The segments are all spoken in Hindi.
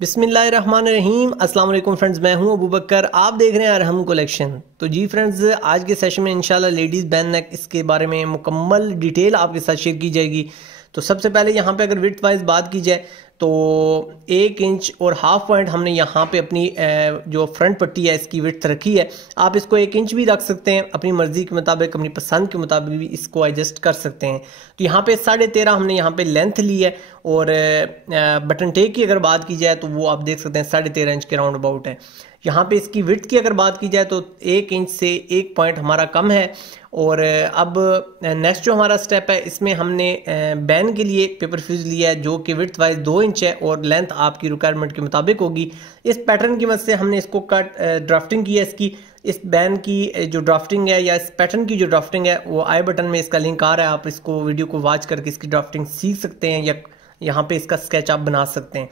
बिस्मिल्लाहिर्रहमानिर्रहीम अस्सलाम वालेकुम फ्रेंड्स, मैं हूं अबू बकर। आप देख रहे हैं अरहम कलेक्शन। तो जी फ्रेंड्स, आज के सेशन में इंशाल्लाह लेडीज़ बैन नेक इसके बारे में मुकम्मल डिटेल आपके साथ शेयर की जाएगी। तो सबसे पहले यहाँ पे अगर विड्थ वाइज बात की जाए तो 1 इंच और हाफ पॉइंट हमने यहाँ पे अपनी जो फ्रंट पट्टी है इसकी विड्थ रखी है। आप इसको 1 इंच भी रख सकते हैं, अपनी मर्जी के मुताबिक, अपनी पसंद के मुताबिक भी इसको एडजस्ट कर सकते हैं। तो यहाँ पे 13.5 हमने यहाँ पे लेंथ ली है। और बटन टेक की अगर बात की जाए तो वो आप देख सकते हैं 13.5 इंच के राउंड अबाउट है। यहाँ पे इसकी विड्थ की अगर बात की जाए तो 1 इंच से 1 पॉइंट हमारा कम है। और अब नेक्स्ट जो हमारा स्टेप है, इसमें हमने बैन के लिए पेपर फ्यूज लिया है जो कि विड्थ वाइज 2 इंच है और लेंथ आपकी रिक्वायरमेंट के मुताबिक होगी। इस पैटर्न की मदद से हमने इसको कट ड्राफ्टिंग की है। इसकी इस बैन की जो ड्राफ्टिंग है या इस पैटर्न की जो ड्राफ्टिंग है वो आई बटन में इसका लिंक आ रहा है। आप इसको वीडियो को वॉच करके इसकी ड्राफ्टिंग सीख सकते हैं या यहाँ पे इसका स्केच आप बना सकते हैं।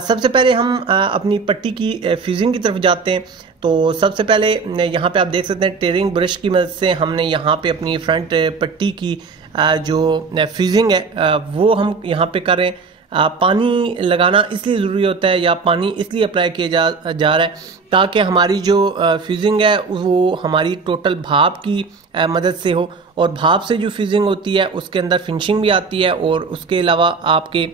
सबसे पहले हम अपनी पट्टी की फ्यूजिंग की तरफ जाते हैं। तो सबसे पहले यहाँ पे आप देख सकते हैं टेयरिंग ब्रश की मदद से हमने यहाँ पे अपनी फ्रंट पट्टी की जो फ्यूजिंग है वो हम यहाँ पे कर रहे हैं। पानी लगाना इसलिए ज़रूरी होता है या पानी इसलिए अप्लाई किया जा रहा है ताकि हमारी जो फ्यूजिंग है वो हमारी टोटल भाप की मदद से हो। और भाप से जो फ्यूजिंग होती है उसके अंदर फिनिशिंग भी आती है। और उसके अलावा आपके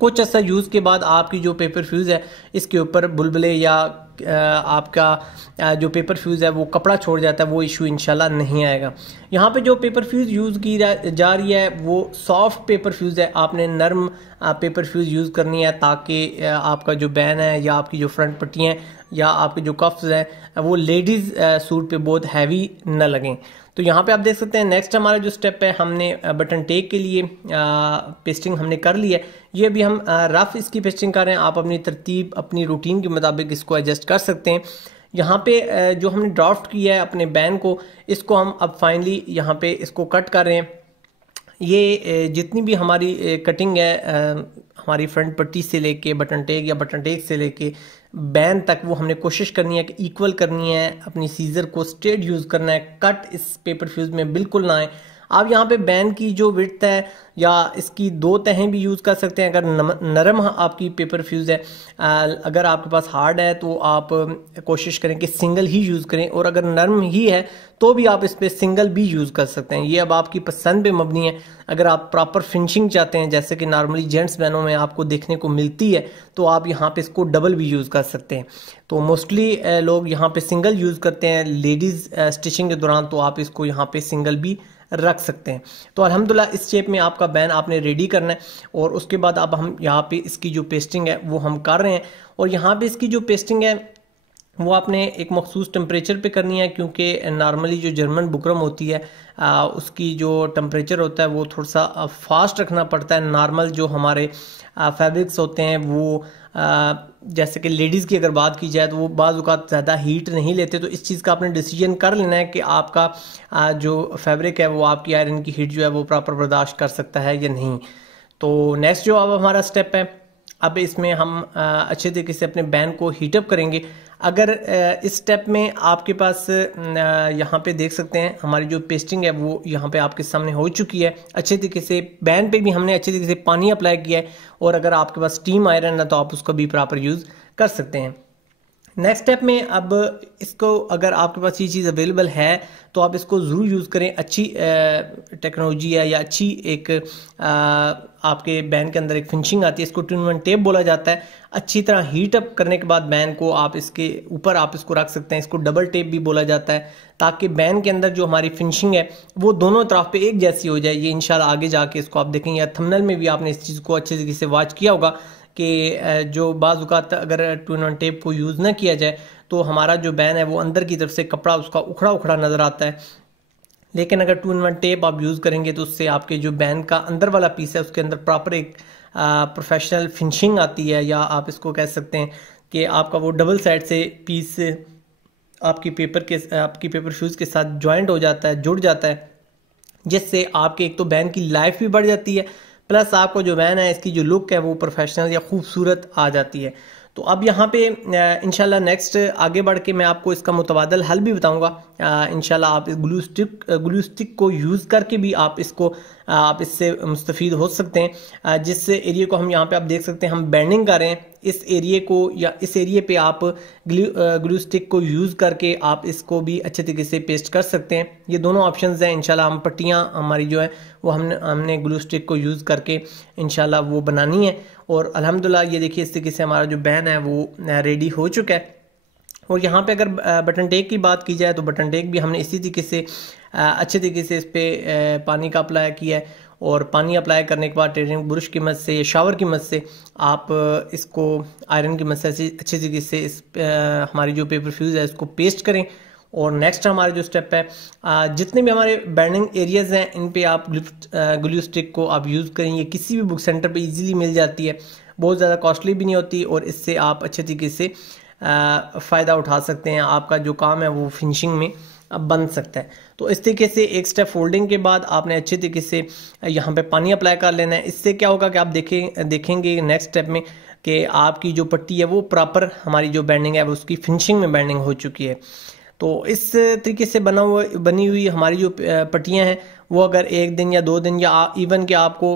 कुछ ऐसा यूज़ के बाद आपकी जो पेपर फ्यूज़ है इसके ऊपर बुलबुले या आपका जो पेपर फ्यूज़ है वो कपड़ा छोड़ जाता है, वो इशू इंशाल्लाह नहीं आएगा। यहाँ पे जो पेपर फ्यूज़ यूज़ की जा रही है वो सॉफ्ट पेपर फ्यूज़ है। आपने नरम पेपर फ्यूज़ यूज़ करनी है ताकि आपका जो बैन है या आपकी जो फ्रंट पट्टियाँ हैं या आपके जो कफ्स हैं वो लेडीज़ सूट पे बहुत हैवी न लगें। तो यहाँ पे आप देख सकते हैं नेक्स्ट हमारा जो स्टेप है, हमने बटन टेक के लिए पेस्टिंग हमने कर ली है। ये भी हम रफ इसकी पेस्टिंग कर रहे हैं। आप अपनी तरतीब अपनी रूटीन के मुताबिक इसको एडजस्ट कर सकते हैं। यहाँ पे जो हमने ड्राफ्ट किया है अपने बैन को, इसको हम अब फाइनली यहाँ पे इसको कट कर रहे हैं। ये जितनी भी हमारी कटिंग है हमारी फ्रंट पट्टी से लेके बटन टेक या बटन टेक से लेके बैन तक, वो हमने कोशिश करनी है कि इक्वल करनी है। अपनी सीजर को स्ट्रेट यूज़ करना है, कट इस पेपर फ्यूज में बिल्कुल ना आए। आप यहाँ पे बैन की जो विड्थ है या इसकी 2 तहें भी यूज़ कर सकते हैं अगर नरम आपकी पेपर फ्यूज़ है। अगर आपके पास हार्ड है तो आप कोशिश करें कि सिंगल ही यूज़ करें, और अगर नरम ही है तो भी आप इस पर सिंगल भी यूज़ कर सकते हैं। ये अब आपकी पसंद पे मबनी है। अगर आप प्रॉपर फिनिशिंग चाहते हैं जैसे कि नॉर्मली जेंट्स बैनों में आपको देखने को मिलती है तो आप यहाँ पे इसको डबल भी यूज़ कर सकते हैं। तो मोस्टली लोग यहाँ पे सिंगल यूज़ करते हैं लेडीज़ स्टिचिंग के दौरान, तो आप इसको यहाँ पे सिंगल भी रख सकते हैं। तो अल्हम्दुलिल्लाह इस शेप में आपका बैन आपने रेडी करना है। और उसके बाद अब हम यहाँ पे इसकी जो पेस्टिंग है वो हम कर रहे हैं। और यहाँ पे इसकी जो पेस्टिंग है वो आपने एक मखसूस टेम्परेचर पे करनी है, क्योंकि नॉर्मली जो जर्मन बुकरम होती है उसकी जो टेम्परेचर होता है वो थोड़ा सा फास्ट रखना पड़ता है। नॉर्मल जो हमारे फैब्रिक्स होते हैं वो जैसे कि लेडीज़ की अगर बात की जाए तो वो बाज़ औक़ात ज़्यादा हीट नहीं लेते। तो इस चीज़ का आपने डिसीजन कर लेना है कि आपका जो फैब्रिक है वो आपकी आयरन की हीट जो है वो प्रॉपर बर्दाश्त कर सकता है या नहीं। तो नेक्स्ट जो अब हमारा स्टेप है, अब इसमें हम अच्छे तरीके से अपने बैन को हीटअप करेंगे। अगर इस स्टेप में आपके पास यहाँ पे देख सकते हैं हमारी जो पेस्टिंग है वो यहाँ पे आपके सामने हो चुकी है अच्छे तरीके से। बैन पे भी हमने अच्छे तरीके से पानी अप्लाई किया है। और अगर आपके पास स्टीम आयरन है तो आप उसका भी प्रॉपर यूज़ कर सकते हैं। नेक्स्ट स्टेप में अब इसको अगर आपके पास ये चीज़ अवेलेबल है तो आप इसको ज़रूर यूज़ करें। अच्छी टेक्नोलॉजी है या अच्छी एक आपके बैन के अंदर एक फिनिशिंग आती है, इसको 2-in-1 टेप बोला जाता है। अच्छी तरह हीट अप करने के बाद बैन को आप इसके ऊपर आप इसको रख सकते हैं। इसको डबल टेप भी बोला जाता है ताकि बैन के अंदर जो हमारी फिनिशिंग है वो दोनों तरफ पे एक जैसी हो जाए। ये इंशाल्लाह आगे जाके इसको आप देखेंगे या थंबनेल में भी आपने इस चीज़ को अच्छे तरीके से वॉच किया होगा कि जो बाज़ औक़ात अगर 2-in-1 टेप को यूज़ ना किया जाए तो हमारा जो बैन है वो अंदर की तरफ से कपड़ा उसका उखड़ा उखड़ा नज़र आता है। लेकिन अगर 2-in-1 टेप आप यूज़ करेंगे तो उससे आपके जो बैन का अंदर वाला पीस है उसके अंदर प्रॉपर एक प्रोफेशनल फिनिशिंग आती है, या आप इसको कह सकते हैं कि आपका वो डबल साइड से पीस आपकी पेपर फ्यूज़ के साथ जॉइंट हो जाता है, जुड़ जाता है, जिससे आपके एक तो बैन की लाइफ भी बढ़ जाती है, प्लस आपको जो बैन है इसकी जो लुक है वो प्रोफेशनल या खूबसूरत आ जाती है। तो अब यहाँ पे इंशाल्लाह नेक्स्ट आगे बढ़ के मैं आपको इसका मुतबादल हल भी बताऊंगा। इंशाल्लाह आप इस ग्लू स्टिक को यूज़ करके भी आप इससे मुस्तफ़ीद हो सकते हैं। जिस एरिया को हम यहाँ पे आप देख सकते हैं हम बैंडिंग कर रहे हैं, इस एरिया को या इस एरिया पे आप ग्लू स्टिक को यूज़ करके आप इसको भी अच्छे तरीके से पेस्ट कर सकते हैं। ये दोनों ऑप्शंस हैं। इंशाल्लाह हम पट्टियाँ हमारी जो है वो हमने ग्लू स्टिक को यूज़ करके इंशाल्लाह वो बनानी है। और अल्हम्दुलिल्लाह ये देखिए इस तरीके से हमारा जो बैन है वो रेडी हो चुका है। और यहाँ पे अगर बटन टेक की बात की जाए तो बटन टेक भी हमने इसी तरीके से अच्छे तरीके से इस पर पानी का अप्लाई किया है। और पानी अप्लाई करने के बाद ट्रेनिंग ब्रश की मदद से या शावर की मदद से आप इसको आयरन की मदद से अच्छे तरीके से इस हमारी जो पेपर फ्यूज़ है इसको पेस्ट करें। और नेक्स्ट हमारा जो स्टेप है, जितने भी हमारे बैंडिंग एरियाज हैं इन पे आप ग्लू स्टिक को आप यूज़ करें। ये किसी भी बुक सेंटर पे इजीली मिल जाती है, बहुत ज़्यादा कॉस्टली भी नहीं होती और इससे आप अच्छे तरीके से फ़ायदा उठा सकते हैं। आपका जो काम है वो फिनिशिंग में बन सकता है। तो इस तरीके से एक स्टेप फोल्डिंग के बाद आपने अच्छे तरीके से यहाँ पे पानी अप्लाई कर लेना है। इससे क्या होगा कि आप देखेंगे नेक्स्ट स्टेप में कि आपकी जो पट्टी है वो प्रॉपर हमारी जो बैंडिंग है वो उसकी फिनिशिंग में बैंडिंग हो चुकी है। तो इस तरीके से बनी हुई हमारी जो पट्टियाँ हैं वो अगर एक दिन या 2 दिन या इवन कि आपको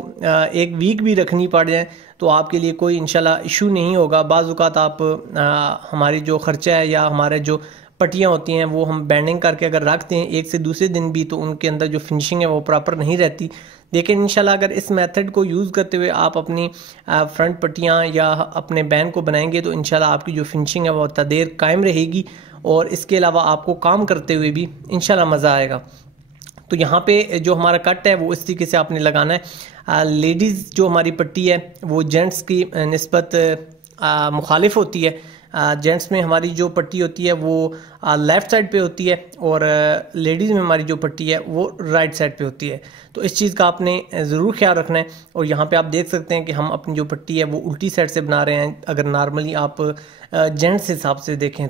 एक वीक भी रखनी पड़ जाए तो आपके लिए कोई इंशाल्लाह इशू नहीं होगा। बाज़ औक़ात आप हमारी जो ख़र्चा है या हमारे जो पट्टियाँ होती हैं वो हम बैंडिंग करके अगर रखते हैं एक से दूसरे दिन भी तो उनके अंदर जो फिनिशिंग है वो प्रॉपर नहीं रहती। लेकिन इंशाल्लाह अगर इस मेथड को यूज़ करते हुए आप अपनी फ्रंट पट्टियाँ या अपने बैन को बनाएंगे तो इंशाल्लाह आपकी जो फिनिशिंग है वो देर कायम रहेगी और इसके अलावा आपको काम करते हुए भी इंशाल्लाह मज़ा आएगा। तो यहाँ पे जो हमारा कट है वो इस तरीके से आपने लगाना है। लेडीज़ जो हमारी पट्टी है वो जेंट्स की निस्बत मुखालिफ होती है। जेंट्स में हमारी जो पट्टी होती है वो लेफ़्ट साइड पे होती है और लेडीज़ में हमारी जो पट्टी है वो राइट साइड पे होती है। तो इस चीज़ का आपने ज़रूर ख्याल रखना है। और यहाँ पे आप देख सकते हैं कि हम अपनी जो पट्टी है वो उल्टी साइड से बना रहे हैं अगर नॉर्मली आप जेंट्स हिसाब से देखें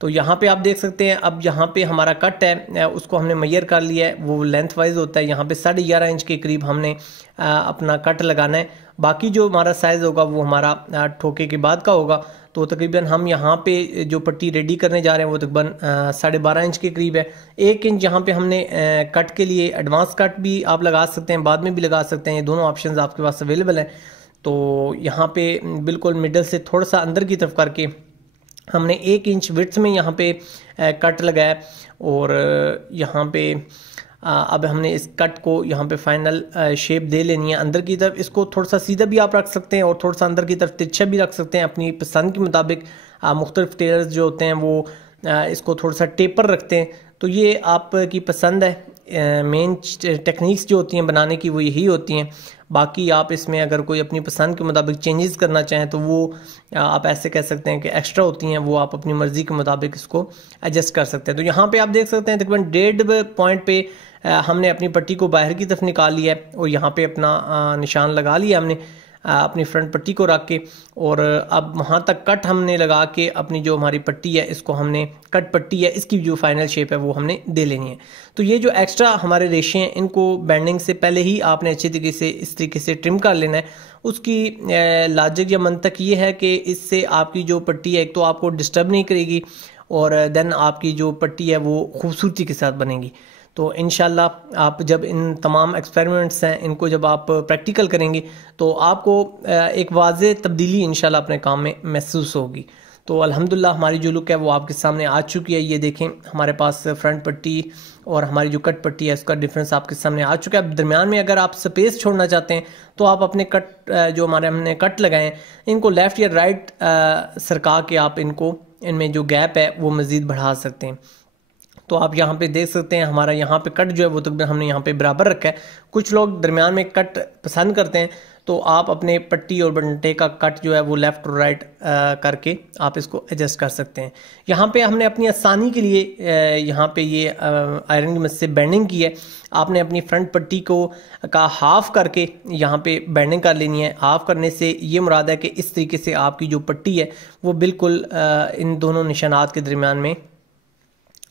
तो यहाँ पे आप देख सकते हैं। अब यहाँ पे हमारा कट है उसको हमने मेजर कर लिया है, वो लेंथ वाइज होता है। यहाँ पे 11.5 इंच के करीब हमने अपना कट लगाना है। बाकी जो हमारा साइज़ होगा वो हमारा ठोके के बाद का होगा। तो तकरीबन हम यहाँ पे जो पट्टी रेडी करने जा रहे हैं वो तकरीबन 12.5 इंच के करीब है। 1 इंच यहाँ पे हमने कट के लिए एडवांस कट भी आप लगा सकते हैं, बाद में भी लगा सकते हैं, ये दोनों ऑप्शंस आपके पास अवेलेबल हैं। तो यहाँ पे बिल्कुल मिडल से थोड़ा सा अंदर की तरफ करके हमने 1 इंच विड्थ में यहाँ पे कट लगाया और यहाँ पे अब हमने इस कट को यहाँ पे फाइनल शेप दे लेनी है अंदर की तरफ। इसको थोड़ा सा सीधा भी आप रख सकते हैं और थोड़ा सा अंदर की तरफ तिरछा भी रख सकते हैं अपनी पसंद के मुताबिक। मुख्तलिफ टेलर्स जो होते हैं वो इसको थोड़ा सा टेपर रखते हैं, तो ये आपकी पसंद है। मेन टेक्निक्स जो होती हैं बनाने की वो यही होती हैं। बाकी आप इसमें अगर कोई अपनी पसंद के मुताबिक चेंजेस करना चाहें तो वो आप ऐसे कह सकते हैं कि एक्स्ट्रा होती हैं, वो आप अपनी मर्ज़ी के मुताबिक इसको एडजस्ट कर सकते हैं। तो यहाँ पे आप देख सकते हैं तकरीबन 1.5 पॉइंट पे हमने अपनी पट्टी को बाहर की तरफ निकाल लिया है और यहाँ पे अपना निशान लगा लिया हमने अपनी फ्रंट पट्टी को रख के। और अब वहाँ तक कट हमने लगा के अपनी जो हमारी पट्टी है इसको हमने कट पट्टी है इसकी जो फाइनल शेप है वो हमने दे लेनी है। तो ये जो एक्स्ट्रा हमारे रेशे हैं इनको बैंडिंग से पहले ही आपने अच्छे तरीके से इस तरीके से ट्रिम कर लेना है। उसकी लॉजिक या मंतक ये है कि इससे आपकी जो पट्टी है एक तो आपको डिस्टर्ब नहीं करेगी और देन आपकी जो पट्टी है वो खूबसूरती के साथ बनेगी। तो इंशाल्लाह आप जब इन तमाम एक्सपेरिमेंट्स हैं इनको जब आप प्रैक्टिकल करेंगे तो आपको एक वाज़े तब्दीली इंशाल्लाह अपने काम में महसूस होगी। तो अल्हम्दुलिल्लाह हमारी जो लुक है वो आपके सामने आ चुकी है। ये देखें हमारे पास फ्रंट पट्टी और हमारी जो कट पट्टी है उसका डिफरेंस आपके सामने आ चुका है। दरमियान में अगर आप स्पेस छोड़ना चाहते हैं तो आप अपने कट जो हमने कट लगाए हैं इनको लेफ़्ट या राइट सरका के आप इनमें जो गैप है वो मज़ीद बढ़ा सकते हैं। तो आप यहाँ पे देख सकते हैं हमारा यहाँ पे कट जो है वो तकरीबन हमने यहाँ पे बराबर रखा है। कुछ लोग दरमियान में कट पसंद करते हैं तो आप अपने पट्टी और बंटे का कट जो है वो लेफ़्ट और राइट करके आप इसको एडजस्ट कर सकते हैं। यहाँ पे हमने अपनी आसानी के लिए यहाँ पे ये आयरन की मदद से बैंडिंग की है। आपने अपनी फ्रंट पट्टी का हाफ करके यहाँ पे बैंडिंग कर लेनी है। हाफ करने से ये मुराद है कि इस तरीके से आपकी जो पट्टी है वो बिल्कुल इन दोनों निशानात के दरमियान में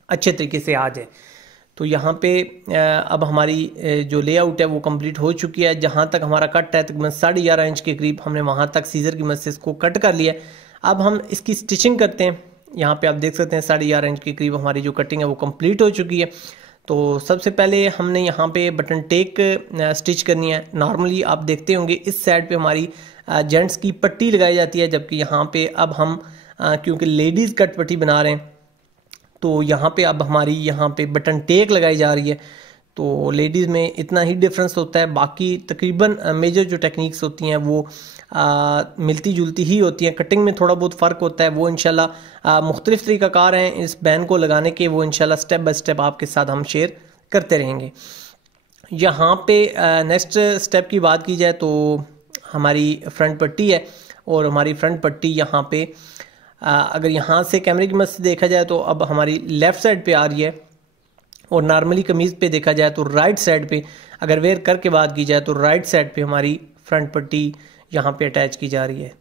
अच्छे तरीके से आ जाए। तो यहाँ पे अब हमारी जो लेआउट है वो कंप्लीट हो चुकी है। जहाँ तक हमारा कट है तकरीबन 11.5 इंच के करीब हमने वहाँ तक सीज़र की मदद से इसको कट कर लिया है। अब हम इसकी स्टिचिंग करते हैं। यहाँ पे आप देख सकते हैं 11.5 इंच के करीब हमारी जो कटिंग है वो कंप्लीट हो चुकी है। तो सबसे पहले हमने यहाँ पे बटन टेक स्टिच करनी है। नॉर्मली आप देखते होंगे इस साइड पे हमारी जेंट्स की पट्टी लगाई जाती है, जबकि यहाँ पे अब हम क्योंकि लेडीज़ कट पट्टी बना रहे हैं तो यहाँ पे अब हमारी यहाँ पे बटन टेक लगाई जा रही है। तो लेडीज़ में इतना ही डिफरेंस होता है, बाकी तकरीबन मेजर जो टेक्निक्स होती हैं वो मिलती जुलती ही होती हैं। कटिंग में थोड़ा बहुत फ़र्क होता है, वो इंशाल्लाह मुख्तलिफ तरीक़ाकार हैं इस बैन को लगाने के, वो इंशाल्लाह स्टेप बाय स्टेप आपके साथ हम शेयर करते रहेंगे। यहाँ पे नेक्स्ट स्टेप की बात की जाए तो हमारी फ्रंट पट्टी है, और हमारी फ्रंट पट्टी यहाँ पे अगर यहाँ से कैमरे की मदद से देखा जाए तो अब हमारी लेफ़्ट साइड पे आ रही है, और नॉर्मली कमीज़ पे देखा जाए तो राइट साइड पे, अगर वेयर करके बात की जाए तो राइट साइड पे हमारी फ्रंट पट्टी यहाँ पे अटैच की जा रही है।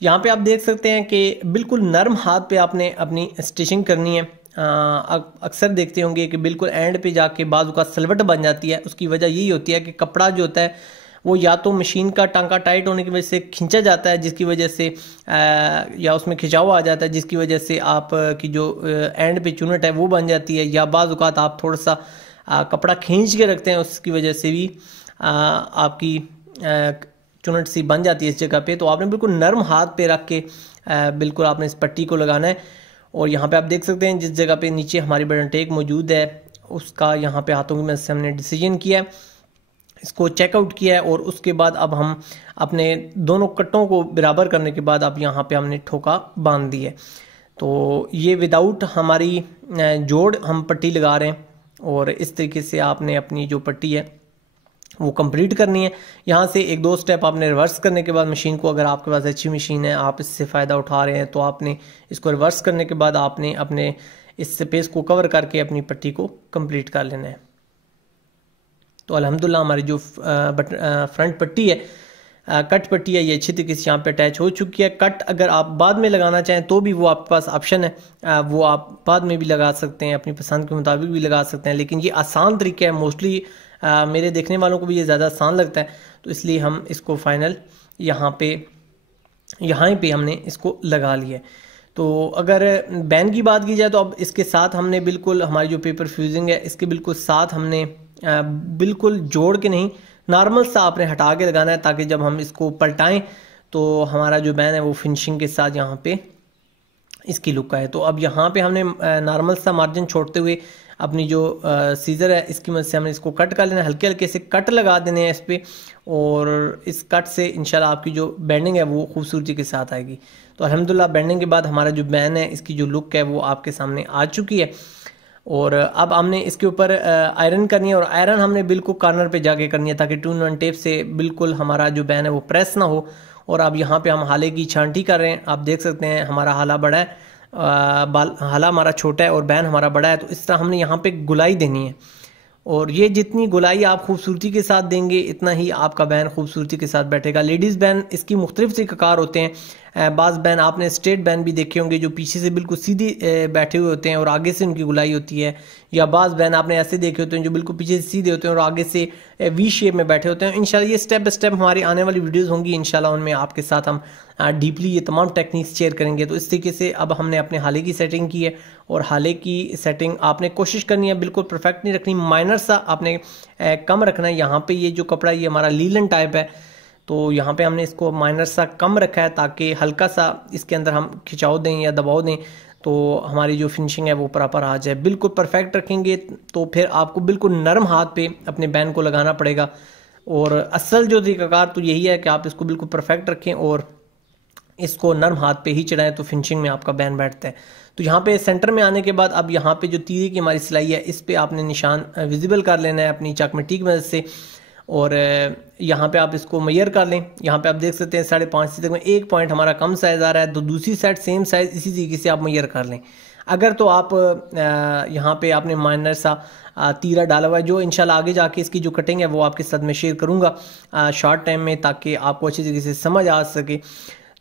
यहाँ पे आप देख सकते हैं कि बिल्कुल नरम हाथ पे आपने अपनी स्टिचिंग करनी है। अक्सर देखते होंगे कि बिल्कुल एंड पे जाके बाजू का सलवट बन जाती है। उसकी वजह यही होती है कि कपड़ा जो होता है वो या तो मशीन का टांका टाइट होने की वजह से खींचा जाता है, जिसकी वजह से या उसमें खिंचाव आ जाता है, जिसकी वजह से आप की जो एंड पे चुनट है वो बन जाती है, या बाज़ औक़ात आप थोड़ा सा कपड़ा खींच के रखते हैं, उसकी वजह से भी आपकी चुनट सी बन जाती है इस जगह पे। तो आपने बिल्कुल नरम हाथ पे रख के बिल्कुल आपने इस पट्टी को लगाना है। और यहाँ पे आप देख सकते हैं जिस जगह पे नीचे हमारी बटन टेक मौजूद है उसका यहाँ पे हाथों की मदद से हमने डिसीजन किया है, इसको चेकआउट किया है, और उसके बाद अब हम अपने दोनों कट्टों को बराबर करने के बाद अब यहाँ पे हमने ठोका बांध दी है। तो ये विदाउट हमारी जोड़ हम पट्टी लगा रहे हैं, और इस तरीके से आपने अपनी जो पट्टी है वो कंप्लीट करनी है। यहाँ से एक दो स्टेप आपने रिवर्स करने के बाद मशीन को, अगर आपके पास अच्छी मशीन है, आप इससे फ़ायदा उठा रहे हैं, तो आपने इसको रिवर्स करने के बाद आपने अपने इस स्पेस को कवर करके अपनी पट्टी को कंप्लीट कर लेना है। तो अल्हम्दुलिल्लाह हमारी जो फ्रंट पट्टी है, कट पट्टी है, ये अच्छी तरीके से यहाँ पे अटैच हो चुकी है। कट अगर आप बाद में लगाना चाहें तो भी वो आपके पास ऑप्शन है, वो आप बाद में भी लगा सकते हैं, अपनी पसंद के मुताबिक भी लगा सकते हैं, लेकिन ये आसान तरीका है। मोस्टली मेरे देखने वालों को भी ये ज़्यादा आसान लगता है, तो इसलिए हम इसको फाइनल यहाँ पे हमने इसको लगा लिया। तो अगर बैन की बात की जाए तो अब इसके साथ हमने बिल्कुल हमारी जो पेपर फ्यूजिंग है इसके बिल्कुल साथ हमने बिल्कुल जोड़ के नहीं, नॉर्मल सा आपने हटा के लगाना है, ताकि जब हम इसको पलटाएं तो हमारा जो बैन है वो फिनिशिंग के साथ यहाँ पे इसकी लुक आए। तो अब यहाँ पे हमने नॉर्मल सा मार्जिन छोड़ते हुए अपनी जो सीज़र है इसकी मदद से हमने इसको कट कर लेना है, हल्के हल्के से कट लगा देने हैं इस पर, और इस कट से इंशाल्लाह आपकी जो बेंडिंग है वो खूबसूरती के साथ आएगी। तो अल्हम्दुलिल्लाह बेंडिंग के बाद हमारा जो बैन है इसकी जो लुक है वो आपके सामने आ चुकी है। और अब हमने इसके ऊपर आयरन करनी है, और आयरन हमने बिल्कुल कॉर्नर पे जाके करनी है ताकि 2-in-1 टेप से बिल्कुल हमारा जो बैन है वो प्रेस ना हो। और अब यहाँ पे हम हाले की छांटी कर रहे हैं। आप देख सकते हैं हमारा हाला बड़ा है, हाला हमारा छोटा है और बैन हमारा बड़ा है, तो इस तरह हमने यहाँ पे गुलाई देनी है। और ये जितनी गुलाई आप खूबसूरती के साथ देंगे इतना ही आपका बैन खूबसूरती के साथ बैठेगा। लेडीज़ बैन इसकी मुख्तलिफ तरीक़ाकार होते हैं। बाज़ बैन आपने स्ट्रेट बैन भी देखे होंगे जो पीछे से बिल्कुल सीधे बैठे हुए होते हैं और आगे से उनकी गुलाई होती है, या बाज़ बैन आपने ऐसे देखे होते हैं जो बिल्कुल पीछे से सीधे होते हैं और आगे से वी शेप में बैठे होते हैं। इंशाल्लाह ये स्टेप बाय स्टेप हमारी आने वाली वीडियोज़ होंगी, इंशाल्लाह उनमें आपके साथ हम डीपली ये तमाम टेक्निक्स शेयर करेंगे। तो इस तरीके से अब हमने अपने हाले की सेटिंग की है, और हाले की सेटिंग आपने कोशिश करनी है बिल्कुल परफेक्ट नहीं रखनी, माइनर सा आपने कम रखना है। यहाँ पे ये जो कपड़ा ये हमारा लीलन टाइप है, तो यहाँ पे हमने इसको माइनर सा कम रखा है ताकि हल्का सा इसके अंदर हम खिंचाव दें या दबाव दें तो हमारी जो फिनिशिंग है वो प्रॉपर आ जाए। बिल्कुल परफेक्ट रखेंगे तो फिर आपको बिल्कुल नरम हाथ पे अपने बैन को लगाना पड़ेगा। और असल जो तरीक़ाकार तो यही है कि आप इसको बिल्कुल परफेक्ट रखें और इसको नरम हाथ पे ही चढ़ाएं, तो फिनिशिंग में आपका बैन बैठता है। तो यहाँ पे सेंटर में आने के बाद अब यहाँ पे जो तीरे की हमारी सिलाई है इस पे आपने निशान विजिबल कर लेना है अपनी चाकमट्टी की मदद से, और यहाँ पे आप इसको मेजर कर लें। यहाँ पे आप देख सकते हैं 5.5 तक में एक पॉइंट हमारा कम साइज़ आ रहा है, तो दूसरी साइड सेम साइज़ इसी तरीके से आप मेजर कर लें। अगर तो आप यहाँ पे आपने माइनर सा तीरा डाला हुआ है जो इंशाल्लाह आगे जाके इसकी जो कटिंग है वो आपके साथ मैं शेयर करूँगा शॉर्ट टाइम में, ताकि आपको अच्छी तरीके से समझ आ सके।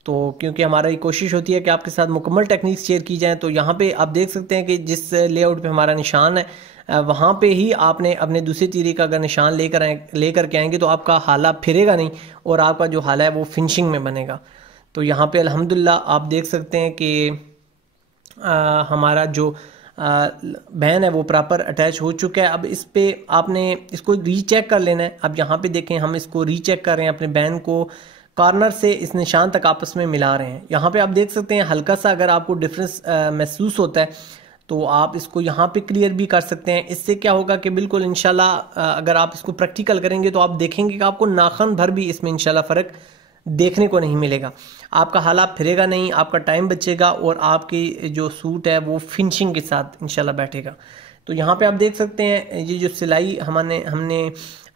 तो क्योंकि हमारी कोशिश होती है कि आपके साथ मुकम्मल टेक्निक्स शेयर की जाएँ। तो यहाँ पे आप देख सकते हैं कि जिस लेआउट पे हमारा निशान है वहाँ पे ही आपने अपने दूसरे तीरे का अगर निशान लेकर के आएंगे तो आपका हाला फिरेगा नहीं और आपका जो हाला है वो फिनिशिंग में बनेगा। तो यहाँ पे अल्हम्दुलिल्लाह आप देख सकते हैं कि हमारा जो बैन है वो प्रॉपर अटैच हो चुका है। अब इस पे आपने इसको रीचेक कर लेना है। अब यहाँ पे देखें हम इसको रीचेक कर रहे हैं, अपने बैन को कॉर्नर से इस निशान तक आपस में मिला रहे हैं। यहाँ पे आप देख सकते हैं हल्का सा अगर आपको डिफरेंस महसूस होता है तो आप इसको यहाँ पे क्लियर भी कर सकते हैं। इससे क्या होगा कि बिल्कुल इंशाल्लाह अगर आप इसको प्रैक्टिकल करेंगे तो आप देखेंगे कि आपको नाखन भर भी इसमें इंशाल्लाह फ़र्क देखने को नहीं मिलेगा। आपका हाला फिरेगा नहीं, आपका टाइम बचेगा और आपकी जो सूट है वो फिनिशिंग के साथ इंशाल्लाह बैठेगा। तो यहाँ पे आप देख सकते हैं ये जो सिलाई हमने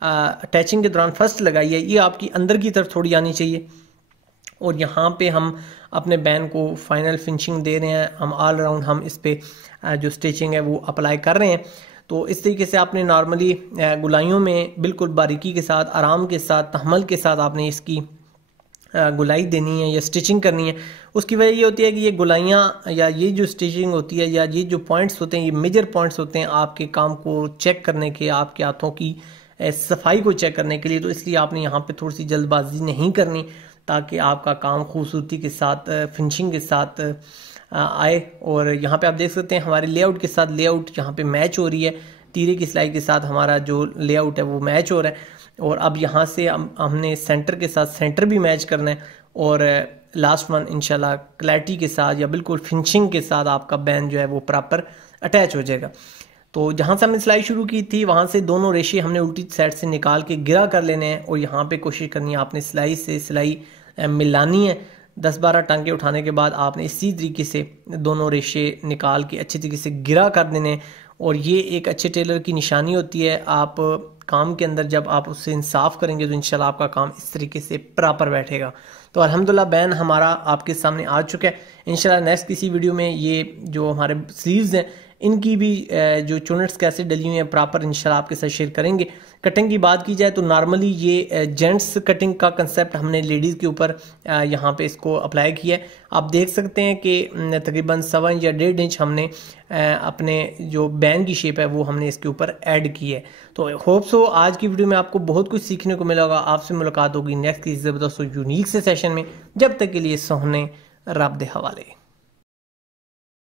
अटैचिंग के दौरान फर्स्ट लगाई है ये आपकी अंदर की तरफ थोड़ी आनी चाहिए और यहाँ पे हम अपने बैन को फाइनल फिनिशिंग दे रहे हैं। हम ऑल राउंड हम इस पे जो स्टिचिंग है वो अप्लाई कर रहे हैं। तो इस तरीके से आपने नॉर्मली गुलाइयों में बिल्कुल बारीकी के साथ, आराम के साथ, तहम्मुल के साथ आपने इसकी गुलाई देनी है या स्टिचिंग करनी है। उसकी वजह ये होती है कि ये गुलाइयाँ या ये जो स्टिचिंग होती है या ये जो पॉइंट्स होते हैं ये मेजर पॉइंट्स होते हैं आपके काम को चेक करने के, आपके हाथों की सफाई को चेक करने के लिए। तो इसलिए आपने यहाँ पे थोड़ी सी जल्दबाजी नहीं करनी ताकि आपका काम खूबसूरती के साथ, फिनिशिंग के साथ आए। और यहाँ पे आप देख सकते हैं हमारे लेआउट के साथ लेआउट यहाँ पे मैच हो रही है, तीरे की सिलाई के साथ हमारा जो लेआउट है वो मैच हो रहा है। और अब यहाँ से हमने सेंटर के साथ सेंटर भी मैच करना है और लास्ट वन इंशाल्लाह क्लैरिटी के साथ या बिल्कुल फिनिशिंग के साथ आपका बैन जो है वो प्रॉपर अटैच हो जाएगा। तो जहाँ से हमने सिलाई शुरू की थी वहाँ से दोनों रेशे हमने उल्टी साइड से निकाल के गिरा कर लेने हैं और यहाँ पे कोशिश करनी है आपने सिलाई से सिलाई मिलानी है। 10-12 टांके उठाने के बाद आपने इसी तरीके से दोनों रेशे निकाल के अच्छे तरीके से गिरा कर देने हैं। और ये एक अच्छे टेलर की निशानी होती है। आप काम के अंदर जब आप उससे इंसाफ करेंगे तो इंशाल्लाह आपका काम इस तरीके से प्रॉपर बैठेगा। तो अल्हम्दुलिल्लाह बैन हमारा आपके सामने आ चुका है। इंशाल्लाह नेक्स्ट किसी वीडियो में ये जो हमारे स्लीव्स हैं इनकी भी जो चुनट्स कैसे डली हुई हैं प्रॉपर इंशाल्लाह आपके साथ शेयर करेंगे। कटिंग की बात की जाए तो नॉर्मली ये जेंट्स कटिंग का कंसेप्ट हमने लेडीज़ के ऊपर यहाँ पे इसको अप्लाई किया है। आप देख सकते हैं कि तकरीबन 1.25 इंच या 1.5 इंच हमने अपने जो बैन की शेप है वो हमने इसके ऊपर ऐड की है। तो होप सो आज की वीडियो में आपको बहुत कुछ सीखने को मिला होगा। आपसे मुलाकात होगी नेक्स्ट किसी ज़बरदस्त यूनिक से सेशन में। जब तक के लिए सोहने रब दे हवाले।